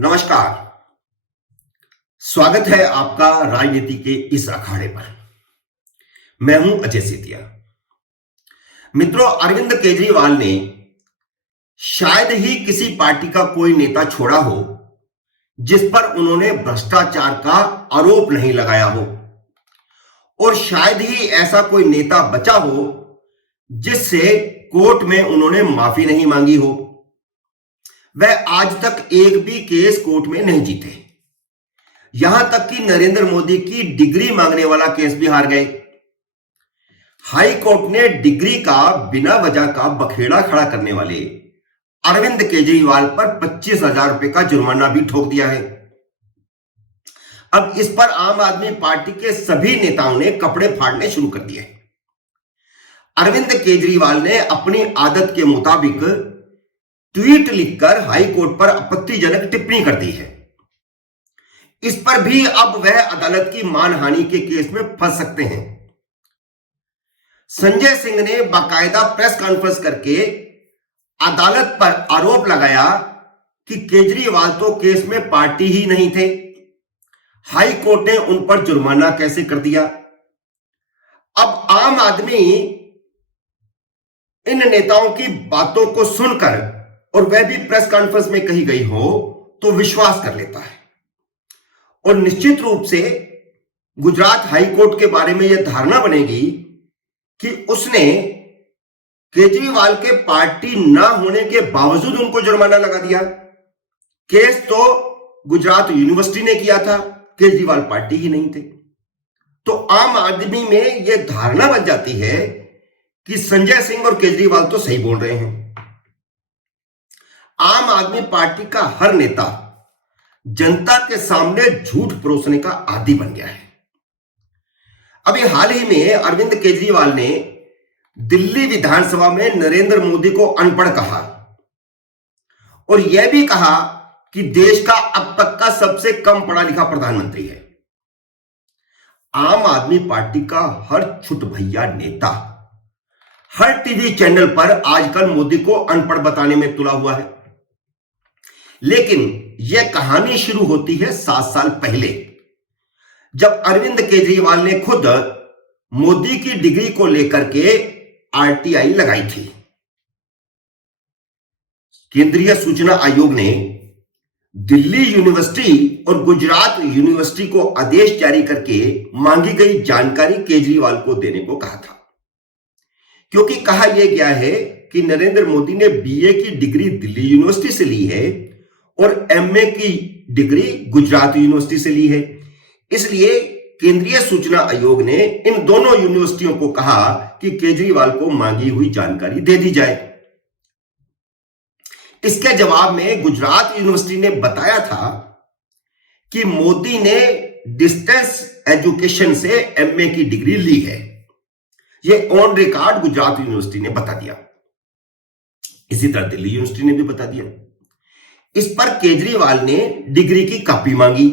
नमस्कार। स्वागत है आपका राजनीति के इस अखाड़े पर। मैं हूं अजय सेतिया। मित्रों, अरविंद केजरीवाल ने शायद ही किसी पार्टी का कोई नेता छोड़ा हो जिस पर उन्होंने भ्रष्टाचार का आरोप नहीं लगाया हो, और शायद ही ऐसा कोई नेता बचा हो जिससे कोर्ट में उन्होंने माफी नहीं मांगी हो। वह आज तक एक भी केस कोर्ट में नहीं जीते, यहां तक कि नरेंद्र मोदी की डिग्री मांगने वाला केस भी हार गए। हाई कोर्ट ने डिग्री का बिना वजह का बखेड़ा खड़ा करने वाले अरविंद केजरीवाल पर 25,000 रुपए का जुर्माना भी ठोक दिया है। अब इस पर आम आदमी पार्टी के सभी नेताओं ने कपड़े फाड़ने शुरू कर दिए। अरविंद केजरीवाल ने अपनी आदत के मुताबिक ट्वीट लिखकर हाई कोर्ट पर आपत्तिजनक टिप्पणी कर दी है। इस पर भी अब वह अदालत की मानहानि के केस में फंस सकते हैं। संजय सिंह ने बाकायदा प्रेस कॉन्फ्रेंस करके अदालत पर आरोप लगाया कि केजरीवाल तो केस में पार्टी ही नहीं थे। हाई कोर्ट ने उन पर जुर्माना कैसे कर दिया। अब आम आदमी इन नेताओं की बातों को सुनकर, और वह भी प्रेस कॉन्फ्रेंस में कही गई हो, तो विश्वास कर लेता है। और निश्चित रूप से गुजरात हाई कोर्ट के बारे में यह धारणा बनेगी कि उसने केजरीवाल के पार्टी ना होने के बावजूद उनको जुर्माना लगा दिया। केस तो गुजरात यूनिवर्सिटी ने किया था, केजरीवाल पार्टी ही नहीं थे। तो आम आदमी में यह धारणा बन जाती है कि संजय सिंह और केजरीवाल तो सही बोल रहे हैं। आम आदमी पार्टी का हर नेता जनता के सामने झूठ परोसने का आदी बन गया है। अभी हाल ही में अरविंद केजरीवाल ने दिल्ली विधानसभा में नरेंद्र मोदी को अनपढ़ कहा, और यह भी कहा कि देश का अब तक का सबसे कम पढ़ा लिखा प्रधानमंत्री है। आम आदमी पार्टी का हर छुट भैया नेता हर टीवी चैनल पर आजकल मोदी को अनपढ़ बताने में तुला हुआ है। लेकिन यह कहानी शुरू होती है 7 साल पहले, जब अरविंद केजरीवाल ने खुद मोदी की डिग्री को लेकर के आरटीआई लगाई थी। केंद्रीय सूचना आयोग ने दिल्ली यूनिवर्सिटी और गुजरात यूनिवर्सिटी को आदेश जारी करके मांगी गई जानकारी केजरीवाल को देने को कहा था, क्योंकि कहा यह गया है कि नरेंद्र मोदी ने बीए की डिग्री दिल्ली यूनिवर्सिटी से ली है और एमए की डिग्री गुजरात यूनिवर्सिटी से ली है। इसलिए केंद्रीय सूचना आयोग ने इन दोनों यूनिवर्सिटियों को कहा कि केजरीवाल को मांगी हुई जानकारी दे दी जाए। इसके जवाब में गुजरात यूनिवर्सिटी ने बताया था कि मोदी ने डिस्टेंस एजुकेशन से एमए की डिग्री ली है। यह ऑन रिकॉर्ड गुजरात यूनिवर्सिटी ने बता दिया। इसी तरह दिल्ली यूनिवर्सिटी ने भी बता दिया। इस पर केजरीवाल ने डिग्री की कॉपी मांगी।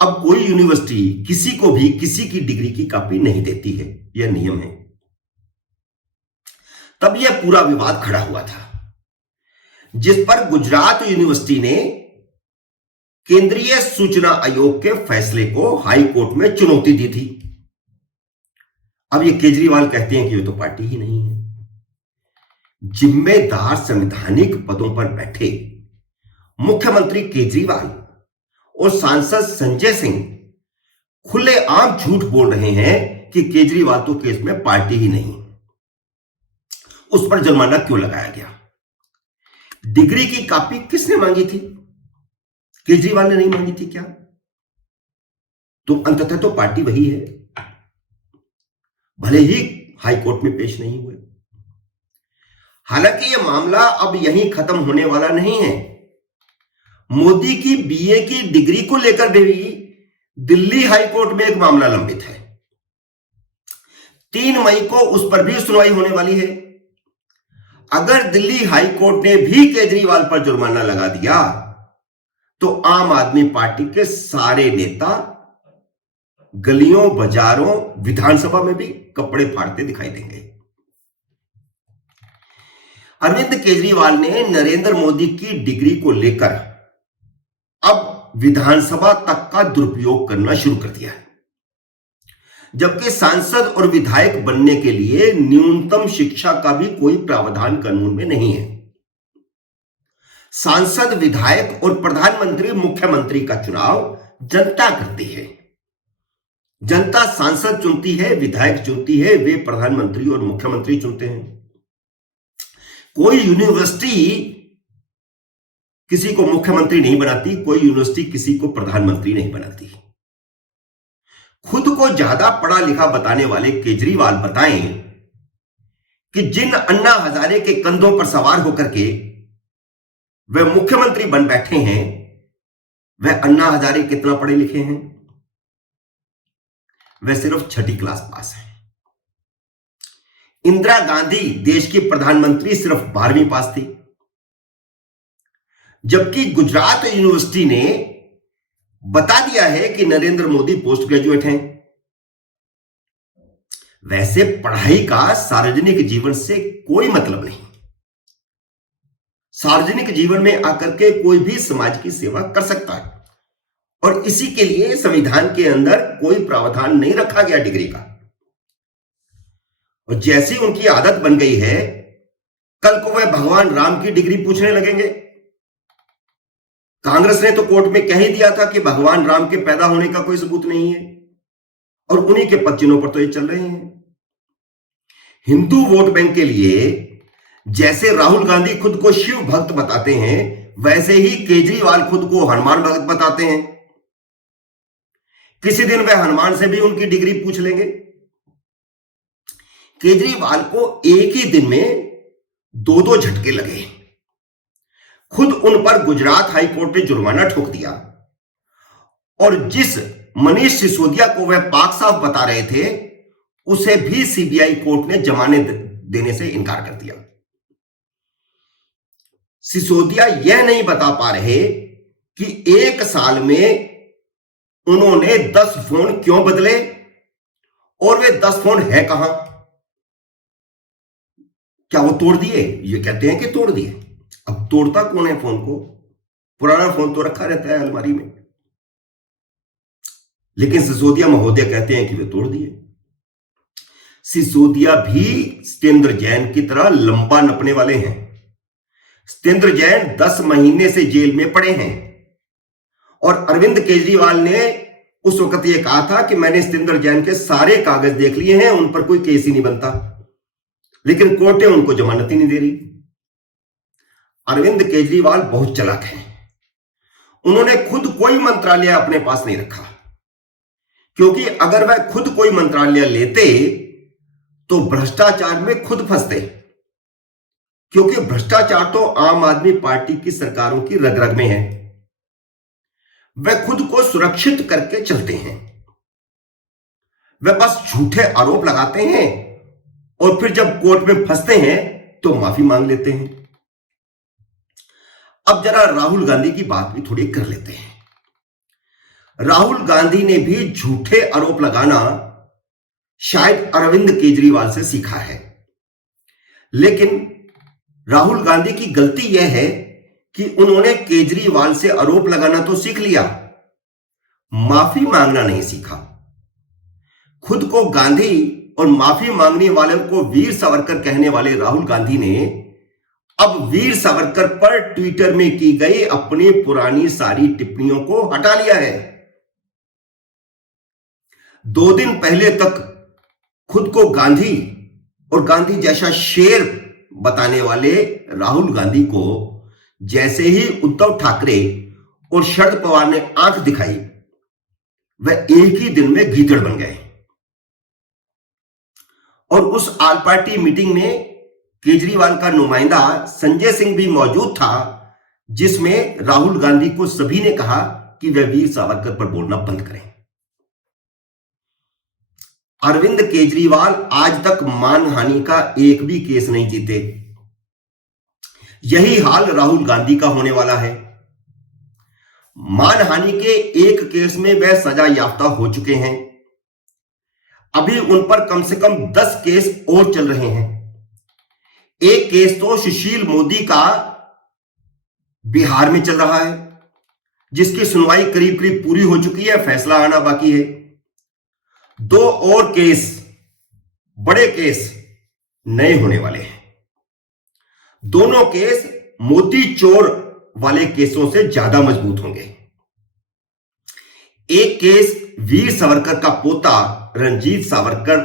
अब कोई यूनिवर्सिटी किसी को भी किसी की डिग्री की कॉपी नहीं देती है, यह नियम है। तब यह पूरा विवाद खड़ा हुआ था, जिस पर गुजरात यूनिवर्सिटी ने केंद्रीय सूचना आयोग के फैसले को हाई कोर्ट में चुनौती दी थी। अब ये केजरीवाल कहते हैं कि ये तो पार्टी ही नहीं है। जिम्मेदार संवैधानिक पदों पर बैठे मुख्यमंत्री केजरीवाल और सांसद संजय सिंह खुलेआम झूठ बोल रहे हैं कि केजरीवाल तो केस में पार्टी ही नहीं। उस पर जुर्माना क्यों लगाया गया? डिग्री की कॉपी किसने मांगी थी? केजरीवाल ने नहीं मांगी थी क्या? तो अंततः तो पार्टी वही है, भले ही हाई कोर्ट में पेश नहीं हुए। हालांकि यह मामला अब यहीं खत्म होने वाला नहीं है। मोदी की बीए की डिग्री को लेकर भी दिल्ली हाई कोर्ट में एक मामला लंबित है। 3 मई को उस पर भी सुनवाई होने वाली है। अगर दिल्ली हाई कोर्ट ने भी केजरीवाल पर जुर्माना लगा दिया तो आम आदमी पार्टी के सारे नेता गलियों, बाजारों, विधानसभा में भी कपड़े फाड़ते दिखाई देंगे। अरविंद केजरीवाल ने नरेंद्र मोदी की डिग्री को लेकर अब विधानसभा तक का दुरुपयोग करना शुरू कर दिया है, जबकि सांसद और विधायक बनने के लिए न्यूनतम शिक्षा का भी कोई प्रावधान कानून में नहीं है। सांसद, विधायक और प्रधानमंत्री, मुख्यमंत्री का चुनाव जनता करती है। जनता सांसद चुनती है, विधायक चुनती है, वे प्रधानमंत्री और मुख्यमंत्री चुनते हैं। कोई यूनिवर्सिटी किसी को मुख्यमंत्री नहीं बनाती, कोई यूनिवर्सिटी किसी को प्रधानमंत्री नहीं बनाती। खुद को ज्यादा पढ़ा लिखा बताने वाले केजरीवाल बताएं कि जिन अन्ना हजारे के कंधों पर सवार होकर के वे मुख्यमंत्री बन बैठे हैं, वह अन्ना हजारे कितना पढ़े लिखे हैं? वह सिर्फ 6ठी क्लास पास है। इंदिरा गांधी देश की प्रधानमंत्री सिर्फ 12वीं पास थी, जबकि गुजरात यूनिवर्सिटी ने बता दिया है कि नरेंद्र मोदी पोस्ट ग्रेजुएट हैं। वैसे पढ़ाई का सार्वजनिक जीवन से कोई मतलब नहीं। सार्वजनिक जीवन में आकर के कोई भी समाज की सेवा कर सकता है, और इसी के लिए संविधान के अंदर कोई प्रावधान नहीं रखा गया डिग्री का। और जैसी उनकी आदत बन गई है, कल को वह भगवान राम की डिग्री पूछने लगेंगे। कांग्रेस ने तो कोर्ट में कह ही दिया था कि भगवान राम के पैदा होने का कोई सबूत नहीं है, और उन्हीं के पद चिन्हों पर तो ये चल रहे हैं। हिंदू वोट बैंक के लिए जैसे राहुल गांधी खुद को शिव भक्त बताते हैं, वैसे ही केजरीवाल खुद को हनुमान भक्त बताते हैं। किसी दिन वे हनुमान से भी उनकी डिग्री पूछ लेंगे। केजरीवाल को एक ही दिन में 2-2 झटके लगे। खुद उन पर गुजरात हाईकोर्ट ने जुर्माना ठोक दिया, और जिस मनीष सिसोदिया को वह पाक साफ बता रहे थे, उसे भी सीबीआई कोर्ट ने जमानत देने से इनकार कर दिया। सिसोदिया यह नहीं बता पा रहे कि 1 साल में उन्होंने 10 फोन क्यों बदले, और वे 10 फोन है कहां? क्या वो तोड़ दिए? ये कहते हैं कि तोड़ दिए। अब तोड़ता कौन है फोन को? पुराना फोन तो रखा रहता है अलमारी में। लेकिन सिसोदिया महोदय कहते हैं कि वे तोड़ दिए। सिसोदिया भी सत्येंद्र जैन की तरह लंबा नपने वाले हैं। सत्येंद्र जैन 10 महीने से जेल में पड़े हैं, और अरविंद केजरीवाल ने उस वक्त यह कहा था कि मैंने सत्येंद्र जैन के सारे कागज देख लिए हैं, उन पर कोई केस ही नहीं बनता। लेकिन कोर्टें उनको जमानत ही नहीं दे रही। अरविंद केजरीवाल बहुत चालाक हैं। उन्होंने खुद कोई मंत्रालय अपने पास नहीं रखा, क्योंकि अगर वह खुद कोई मंत्रालय लेते तो भ्रष्टाचार में खुद फंसते, क्योंकि भ्रष्टाचार तो आम आदमी पार्टी की सरकारों की रग रग में है। वह खुद को सुरक्षित करके चलते हैं। वह बस झूठे आरोप लगाते हैं, और फिर जब कोर्ट में फंसते हैं तो माफी मांग लेते हैं। अब जरा राहुल गांधी की बात भी थोड़ी कर लेते हैं। राहुल गांधी ने भी झूठे आरोप लगाना शायद अरविंद केजरीवाल से सीखा है, लेकिन राहुल गांधी की गलती यह है कि उन्होंने केजरीवाल से आरोप लगाना तो सीख लिया, माफी मांगना नहीं सीखा। खुद को गांधी और माफी मांगने वालों को वीर सावरकर कहने वाले राहुल गांधी ने अब वीर सावरकर पर ट्विटर में की गई अपनी पुरानी सारी टिप्पणियों को हटा लिया है। 2 दिन पहले तक खुद को गांधी और गांधी जैसा शेर बताने वाले राहुल गांधी को जैसे ही उद्धव ठाकरे और शरद पवार ने आंख दिखाई, वह एक ही दिन में गीदड़ बन गए। और उस आल पार्टी मीटिंग में केजरीवाल का नुमाइंदा संजय सिंह भी मौजूद था, जिसमें राहुल गांधी को सभी ने कहा कि वह वीर सावरकर पर बोलना बंद करें। अरविंद केजरीवाल आज तक मानहानि का एक भी केस नहीं जीते। यही हाल राहुल गांधी का होने वाला है। मानहानि के एक केस में वह सजा याफ्ता हो चुके हैं। अभी उन पर कम से कम 10 केस और चल रहे हैं। एक केस तो सुशील मोदी का बिहार में चल रहा है, जिसकी सुनवाई करीब करीब पूरी हो चुकी है, फैसला आना बाकी है। दो और केस, बड़े केस नए होने वाले हैं। दोनों केस मोती चोर वाले केसों से ज्यादा मजबूत होंगे। एक केस वीर सावरकर का पोता रणजीत सावरकर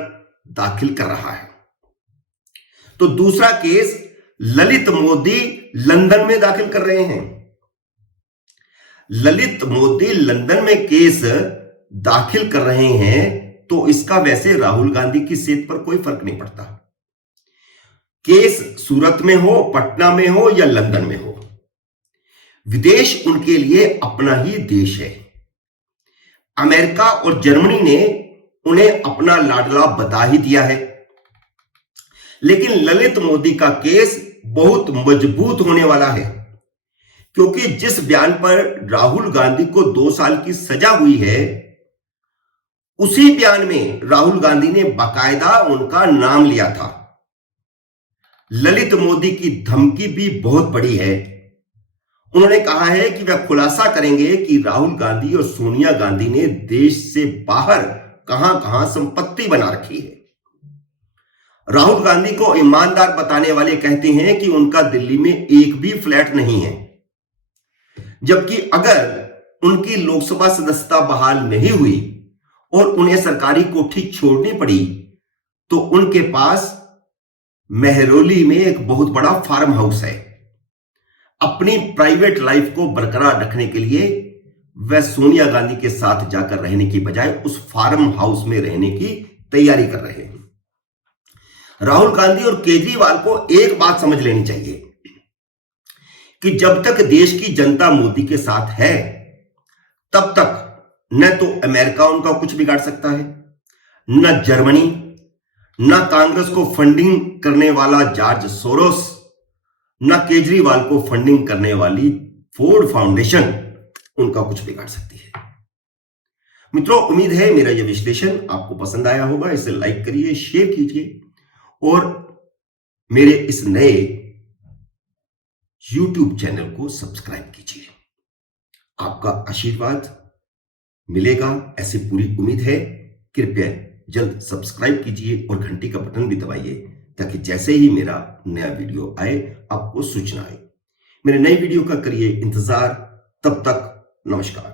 दाखिल कर रहा है, तो दूसरा केस ललित मोदी लंदन में दाखिल कर रहे हैं। ललित मोदी लंदन में केस दाखिल कर रहे हैं, तो इसका वैसे राहुल गांधी की सेहत पर कोई फर्क नहीं पड़ता। केस सूरत में हो, पटना में हो या लंदन में हो, विदेश उनके लिए अपना ही देश है। अमेरिका और जर्मनी ने उन्हें अपना लाडला बता ही दिया है। लेकिन ललित मोदी का केस बहुत मजबूत होने वाला है, क्योंकि जिस बयान पर राहुल गांधी को 2 साल की सजा हुई है, उसी बयान में राहुल गांधी ने बाकायदा उनका नाम लिया था। ललित मोदी की धमकी भी बहुत बड़ी है। उन्होंने कहा है कि वह खुलासा करेंगे कि राहुल गांधी और सोनिया गांधी ने देश से बाहर कहां कहां संपत्ति बना रखी है। राहुल गांधी को ईमानदार बताने वाले कहते हैं कि उनका दिल्ली में एक भी फ्लैट नहीं है, जबकि अगर उनकी लोकसभा सदस्यता बहाल नहीं हुई और उन्हें सरकारी कोठी छोड़नी पड़ी, तो उनके पास मेहरौली में एक बहुत बड़ा फार्म हाउस है। अपनी प्राइवेट लाइफ को बरकरार रखने के लिए वह सोनिया गांधी के साथ जाकर रहने की बजाय उस फार्म हाउस में रहने की तैयारी कर रहे हैं। राहुल गांधी और केजरीवाल को एक बात समझ लेनी चाहिए कि जब तक देश की जनता मोदी के साथ है, तब तक न तो अमेरिका उनका कुछ बिगाड़ सकता है, न जर्मनी, न कांग्रेस को फंडिंग करने वाला जॉर्ज सोरोस, न केजरीवाल को फंडिंग करने वाली फोर्ड फाउंडेशन उनका कुछ बिगाड़ सकती है। मित्रों, उम्मीद है मेरा यह विश्लेषण आपको पसंद आया होगा। इसे लाइक करिए, शेयर कीजिए और मेरे इस नए YouTube चैनल को सब्सक्राइब कीजिए। आपका आशीर्वाद मिलेगा, ऐसी पूरी उम्मीद है। कृपया जल्द सब्सक्राइब कीजिए और घंटी का बटन भी दबाइए, ताकि जैसे ही मेरा नया वीडियो आए आपको सूचना आए। मेरे नए वीडियो का करिए इंतजार। तब तक नमस्कार।